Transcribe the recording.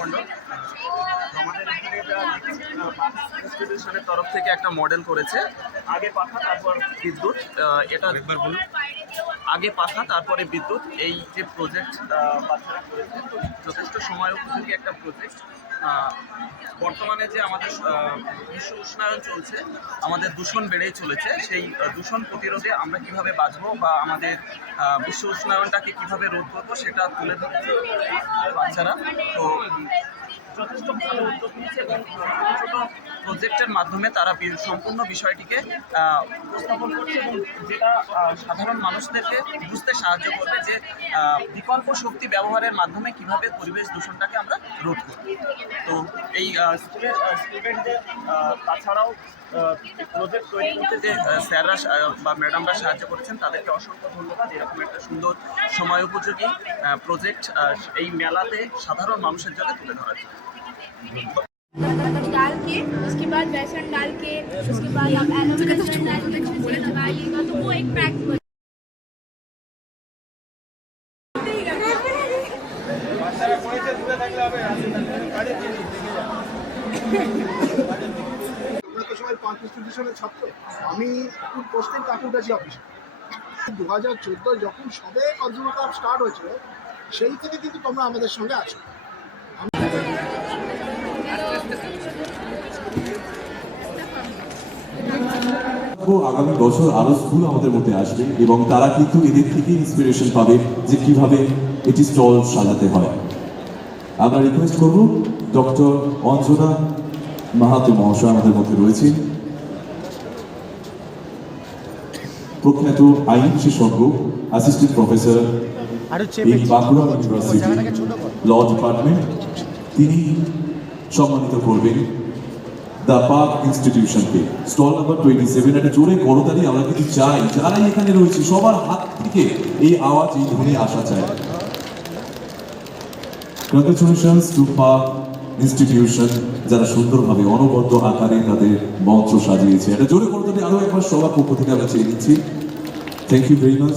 মন্ডল আমাদের ইনস্টিটিউশনের তরফ থেকে একটা মডেল করেছে। আগে পাখা তারপর বিদ্যুৎ, এটা একবার বলুন। আগে পাখা তারপরে বিদ্যুৎ, এই যে প্রজেক্ট বাচ্চারা করেছে যথেষ্ট সময় উপযোগী একটা প্রজেক্ট। বর্তমানে যে আমাদের বিশ্ব উষ্ণায়ন চলছে, আমাদের দূষণ বেড়েই চলেছে, সেই দূষণ প্রতিরোধে আমরা কিভাবে বাঁচবো বা আমাদের বিশ্ব উষ্ণায়নটাকে কিভাবে রোধ করবো সেটা তুলে ধরছে বাচ্চারা। তো যথেষ্ট ভালো উদ্যোগ নিচ্ছে এবং ছোট প্রজেক্টের মাধ্যমে তারা সম্পূর্ণ বিষয়টিকে উপস্থাপন করছে এবং যেটা সাধারণ মানুষদেরকে বুঝতে সাহায্য করবে যে বিকল্প শক্তি ব্যবহারের মাধ্যমে কিভাবে পরিবেশ দূষণটাকে আমরা রোধ করব। তো এই স্কুলের স্টুডেন্টদের তাছাড়াও প্রজেক্ট তৈরি করতে যে স্যাররা বা ম্যাডামরা সাহায্য করেছেন তাদেরকে অসংখ্য ধন্যবাদ। এরকম একটা সুন্দর সময় উপযোগী প্রজেক্ট এই মেলাতে साधारण মানুষের জন্য তুলে ধরা যায়। डाल के उसके बाद बेसन डाल के उसके बाद आप एलोवेरा जेल डाल के दबाइएगा तो वो एक पैक ছাত্র। আমি পোস্টের কাকুটাছি অফিসে 2014 যখন সবে কনজিউমার ক্লাব স্টার্ট হয়েছিল সেই থেকে কিন্তু তোমরা আমাদের সঙ্গে আছো। আগামী বছর আরো স্কুল আমাদের মধ্যে আসবে এবং তারা কিন্তু এদের থেকে ইন্সপিরেশন পাবে যে কিভাবে এটি স্টল সাজাতে হয়। আমরা রিকোয়েস্ট করব ডক্টর অঞ্জনা মাহাতো মহাশয় আমাদের মধ্যে রয়েছেন, প্রখ্যাত আইন বিশেষজ্ঞ, অ্যাসিস্ট্যান্ট প্রফেসর এই বাঁকুড়া ইউনিভার্সিটি ল ডিপার্টমেন্ট। তিনি সম্মানিত করবেন দ্য পার্ক ইনস্টিটিউশনকে। স্টল নাম্বার 27, একটা জোরে করতালি আমরা কিন্তু চাই, যারাই এখানে রয়েছে সবার হাত থেকে এই আওয়াজ, এই ধ্বনি আসা চাই। কংগ্রেচুলেশনস টু পার্ক ইনস্টিটিউশন, যারা সুন্দরভাবে অনবদ্য আকারে তাদের মঞ্চ সাজিয়েছে। একটা জোরে করতালি আরো একবার সবার পক্ষ থেকে আমরা চেয়ে নিচ্ছি। Thank you very much.